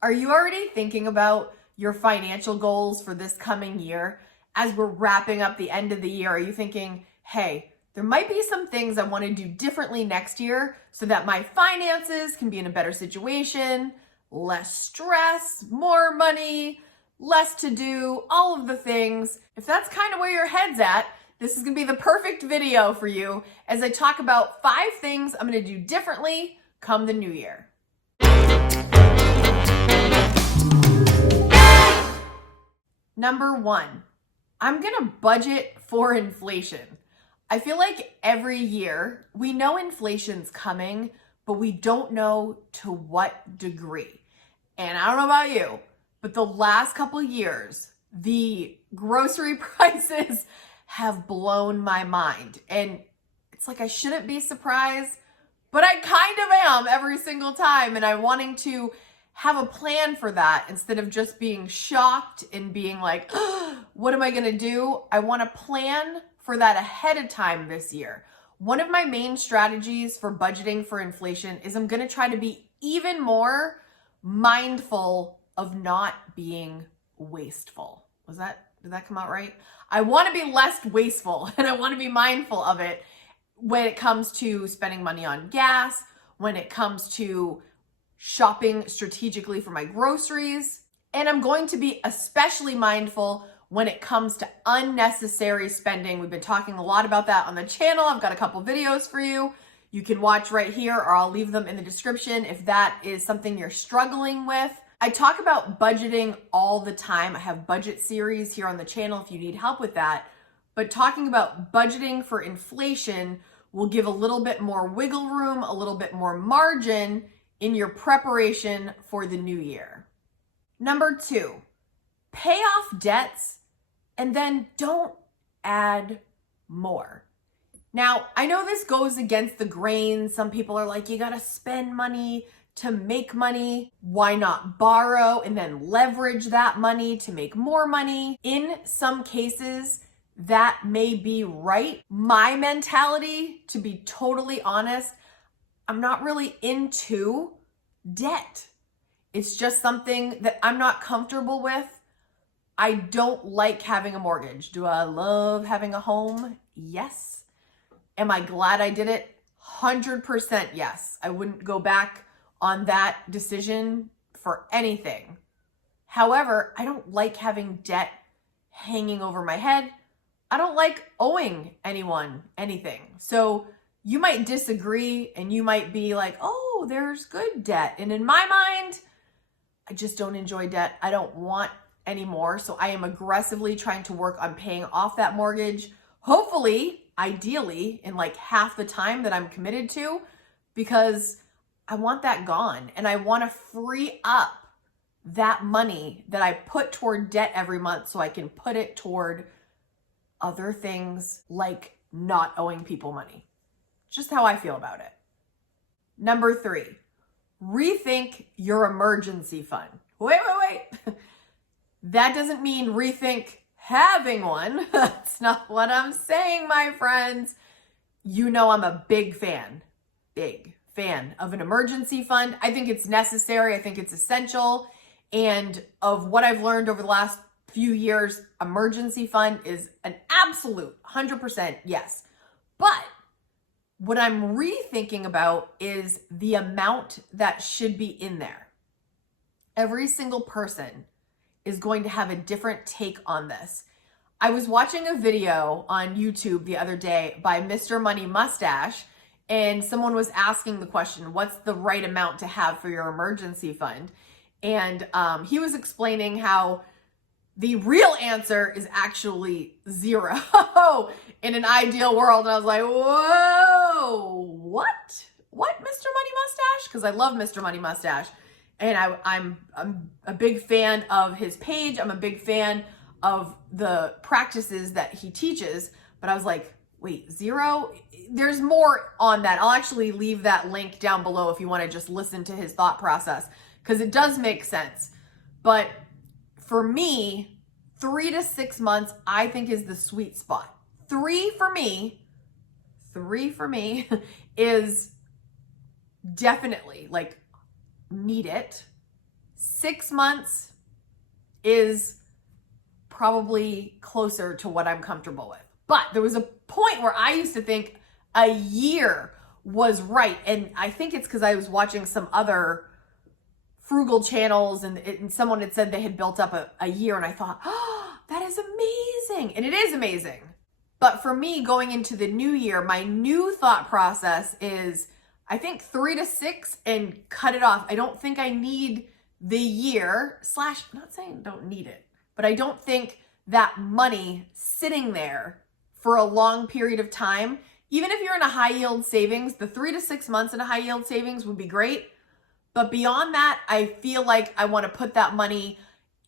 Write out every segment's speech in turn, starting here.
Are you already thinking about your financial goals for this coming year? As we're wrapping up the end of the year, are you thinking, hey, there might be some things I want to do differently next year so that my finances can be in a better situation, less stress, more money, less to do, all of the things. If that's kind of where your head's at, this is going to be the perfect video for you as I talk about 5 things I'm going to do differently come the new year. Number 1, I'm going to budget for inflation. I feel like every year we know inflation's coming, but we don't know to what degree. And I don't know about you, but the last couple of years, the grocery prices have blown my mind. And it's like I shouldn't be surprised, but I kind of am every single time. And I'm wanting to have a plan for that instead of just being shocked and being like, oh, what am I going to do? I want to plan for that ahead of time this year. One of my main strategies for budgeting for inflation is I'm going to try to be even more mindful of not being wasteful. Did that come out right? I want to be less wasteful and I want to be mindful of it when it comes to spending money on gas, when it comes to shopping strategically for my groceries. And I'm going to be especially mindful when it comes to unnecessary spending. We've been talking a lot about that on the channel. I've got a couple videos for you. You can watch right here or I'll leave them in the description if that is something you're struggling with. I talk about budgeting all the time. I have budget series here on the channel if you need help with that. But talking about budgeting for inflation will give a little bit more wiggle room, a little bit more margin in your preparation for the new year. Number 2, pay off debts and then don't add more. Now, I know this goes against the grain. Some people are like, you gotta spend money to make money. Why not borrow and then leverage that money to make more money? In some cases, that may be right. My mentality, to be totally honest, I'm not really into debt. It's just something that I'm not comfortable with. I don't like having a mortgage. Do I love having a home? Yes. Am I glad I did it? 100% yes. I wouldn't go back on that decision for anything. However, I don't like having debt hanging over my head. I don't like owing anyone anything. So you might disagree and you might be like, oh, there's good debt. And in my mind, I just don't enjoy debt. I don't want any more. So I am aggressively trying to work on paying off that mortgage. Hopefully, ideally, in like half the time that I'm committed to, because I want that gone. And I want to free up that money that I put toward debt every month so I can put it toward other things like not owing people money. Just how I feel about it. Number 3, rethink your emergency fund. Wait. That doesn't mean rethink having one. That's not what I'm saying, my friends. You know I'm a big fan of an emergency fund. I think it's necessary. I think it's essential. And of what I've learned over the last few years, emergency fund is an absolute 100% yes. But what I'm rethinking about is the amount that should be in there. Every single person is going to have a different take on this. I was watching a video on YouTube the other day by Mr. Money Mustache, and someone was asking the question, what's the right amount to have for your emergency fund? And he was explaining how the real answer is actually 0 in an ideal world. And I was like, whoa, what, Mr. Money Mustache? Because I love Mr. Money Mustache. And I'm a big fan of his page. I'm a big fan of the practices that he teaches. But I was like, wait, 0? There's more on that. I'll actually leave that link down below if you want to just listen to his thought process, because it does make sense. But for me, 3 to 6 months, I think is the sweet spot. 3 for me is definitely like need it. 6 months is probably closer to what I'm comfortable with. But there was a point where I used to think a year was right. And I think it's because I was watching some other frugal channels and someone had said they had built up a year, and I thought, oh, that is amazing. And it is amazing. But for me, going into the new year, my new thought process is, I think 3 to 6 and cut it off. I don't think I need the year / I'm not saying I don't need it, but I don't think that money sitting there for a long period of time, even if you're in a high yield savings, the 3 to 6 months in a high yield savings would be great. But beyond that, I feel like I want to put that money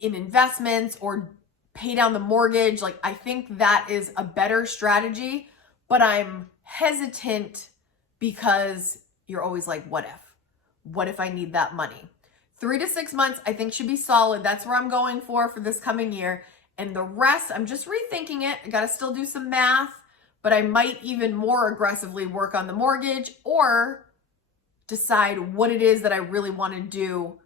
in investments or pay down the mortgage. Like, I think that is a better strategy, but I'm hesitant because you're always like, what if? What if I need that money? 3 to 6 months, I think should be solid. That's where I'm going for this coming year. And the rest, I'm just rethinking it. I got to still do some math, but I might even more aggressively work on the mortgage or decide what it is that I really want to do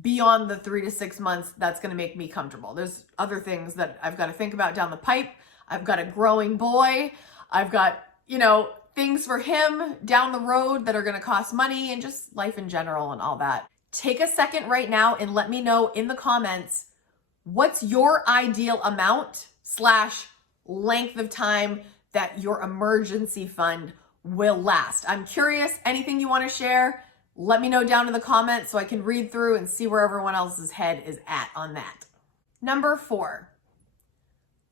beyond the 3 to 6 months that's going to make me comfortable. There's other things that I've got to think about down the pipe. I've got a growing boy. I've got, things for him down the road that are going to cost money, and just life in general and all that. Take a second right now and let me know in the comments, what's your ideal amount / length of time that your emergency fund will last? I'm curious, anything you want to share, let me know down in the comments so I can read through and see where everyone else's head is at on that. Number 4,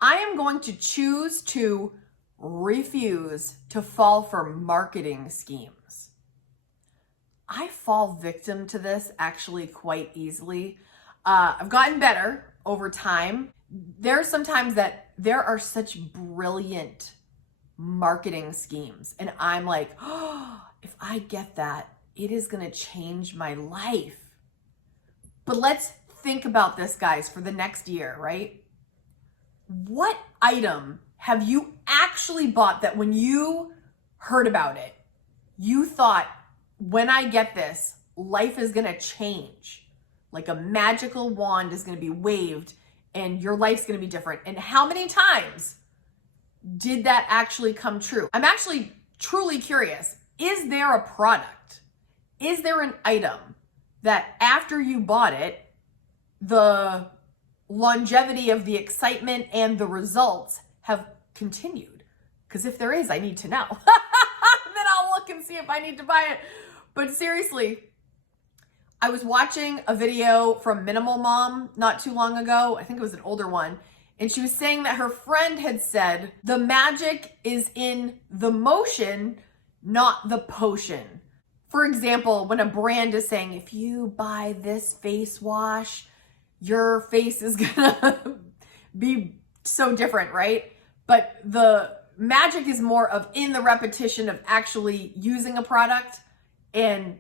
I am going to choose to refuse to fall for marketing schemes. I fall victim to this actually quite easily. I've gotten better over time. There are sometimes that there are such brilliant marketing schemes, and I'm like, oh, if I get that, it is going to change my life. But let's think about this, guys, for the next year, right? What item have you actually bought that when you heard about it, you thought, when I get this, life is going to change? Like a magical wand is going to be waved and your life's going to be different. And how many times did that actually come true? I'm actually truly curious. Is there a product? Is there an item that after you bought it, the longevity of the excitement and the results have continued? Because if there is, I need to know. Then I'll look and see if I need to buy it. But seriously, I was watching a video from Minimal Mom not too long ago. I think it was an older one. And she was saying that her friend had said, the magic is in the motion, not the potion. For example, when a brand is saying, if you buy this face wash, your face is gonna be so different, right? But the magic is more of in the repetition of actually using a product and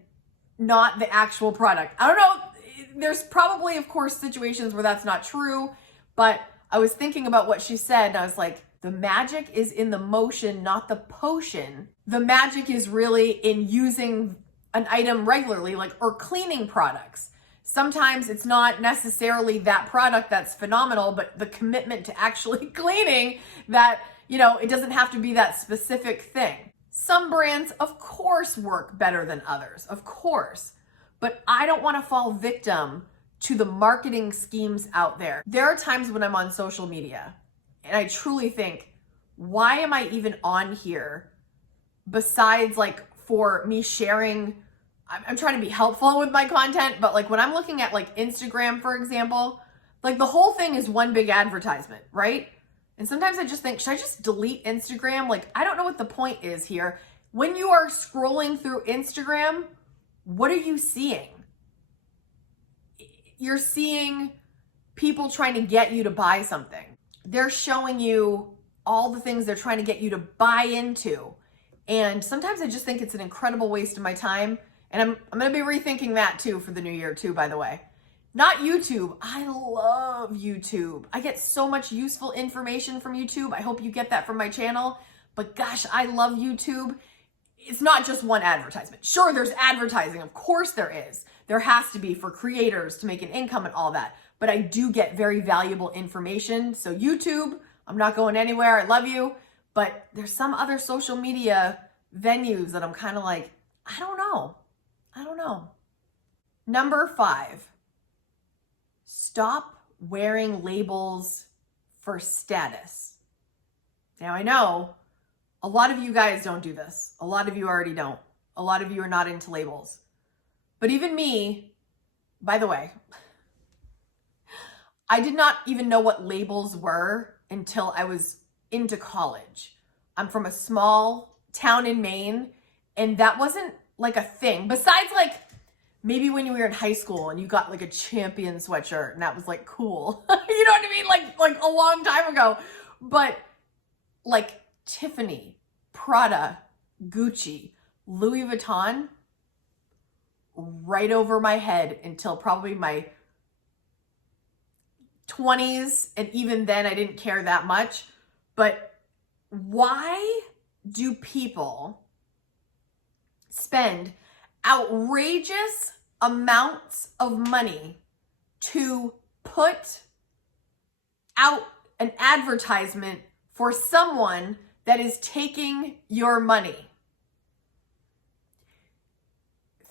not the actual product. I don't know. There's probably, of course, situations where that's not true, but I was thinking about what she said and I was like, the magic is in the motion, not the potion. The magic is really in using an item regularly, or cleaning products. Sometimes it's not necessarily that product that's phenomenal, but the commitment to actually cleaning that, it doesn't have to be that specific thing. Some brands, of course, work better than others, of course, but I don't want to fall victim to the marketing schemes out there. There are times when I'm on social media and I truly think, why am I even on here besides for me sharing? I'm trying to be helpful with my content, but when I'm looking at Instagram, for example, the whole thing is one big advertisement, right? And sometimes I just think, should I just delete Instagram? I don't know what the point is here. When you are scrolling through Instagram, what are you seeing? You're seeing people trying to get you to buy something. They're showing you all the things they're trying to get you to buy into. And sometimes I just think it's an incredible waste of my time. And I'm going to be rethinking that too for the new year too, by the way. Not YouTube. I love YouTube. I get so much useful information from YouTube. I hope you get that from my channel. But gosh, I love YouTube. It's not just one advertisement. Sure, there's advertising. Of course there is. There has to be for creators to make an income and all that. But I do get very valuable information. So YouTube, I'm not going anywhere. I love you. But there's some other social media venues that I'm kind of like, I don't know. Number 5, stop wearing labels for status. Now I know a lot of you guys don't do this. A lot of you already don't. A lot of you are not into labels. But even me, by the way, I did not even know what labels were until I was into college. I'm from a small town in Maine, and that wasn't like a thing. Besides like maybe when you were in high school and you got like a Champion sweatshirt and that was like cool. You know what I mean? Like a long time ago. But like Tiffany, Prada, Gucci, Louis Vuitton, right over my head until probably my 20s. And even then I didn't care that much. But why do people spend outrageous amounts of money to put out an advertisement for someone that is taking your money?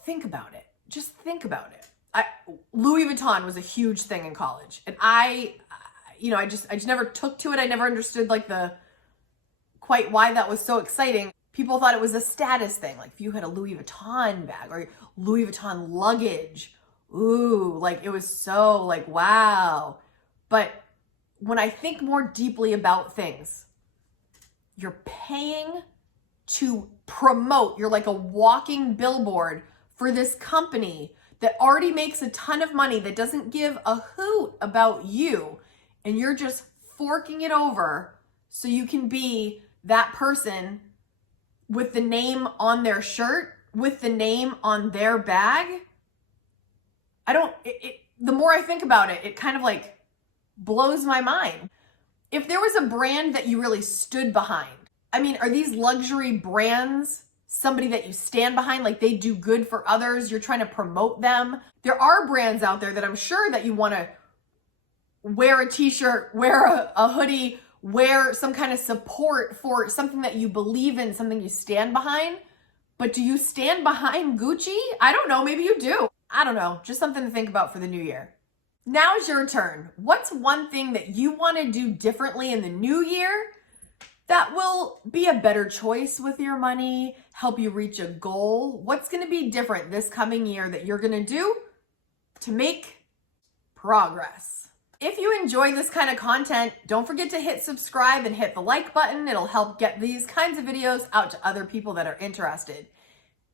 Think about it. Just think about it. Louis Vuitton was a huge thing in college, and I just never took to it. I never understood like quite why that was so exciting. People thought it was a status thing. Like if you had a Louis Vuitton bag or Louis Vuitton luggage, ooh, like it was so like, wow. But when I think more deeply about things, you're paying to promote. You're like a walking billboard for this company that already makes a ton of money, that doesn't give a hoot about you. And you're just forking it over so you can be that person with the name on their shirt, with the name on their bag. The more I think about it, it kind of like blows my mind. If there was a brand that you really stood behind, I mean, are these luxury brands somebody that you stand behind, like they do good for others, you're trying to promote them? There are brands out there that I'm sure that you want to wear a t-shirt, wear a hoodie, wear some kind of support for something that you believe in, something you stand behind. But do you stand behind Gucci? I don't know, maybe you do. I don't know, just something to think about for the new year. Now's your turn. What's one thing that you want to do differently in the new year that will be a better choice with your money, help you reach a goal? What's going to be different this coming year that you're going to do to make progress? If you enjoy this kind of content, don't forget to hit subscribe and hit the like button. It'll help get these kinds of videos out to other people that are interested.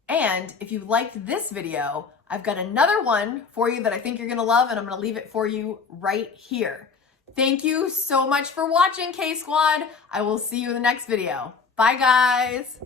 And if you liked this video, I've got another one for you that I think you're going to love, and I'm going to leave it for you right here. Thank you so much for watching, K-Squad. I will see you in the next video. Bye, guys.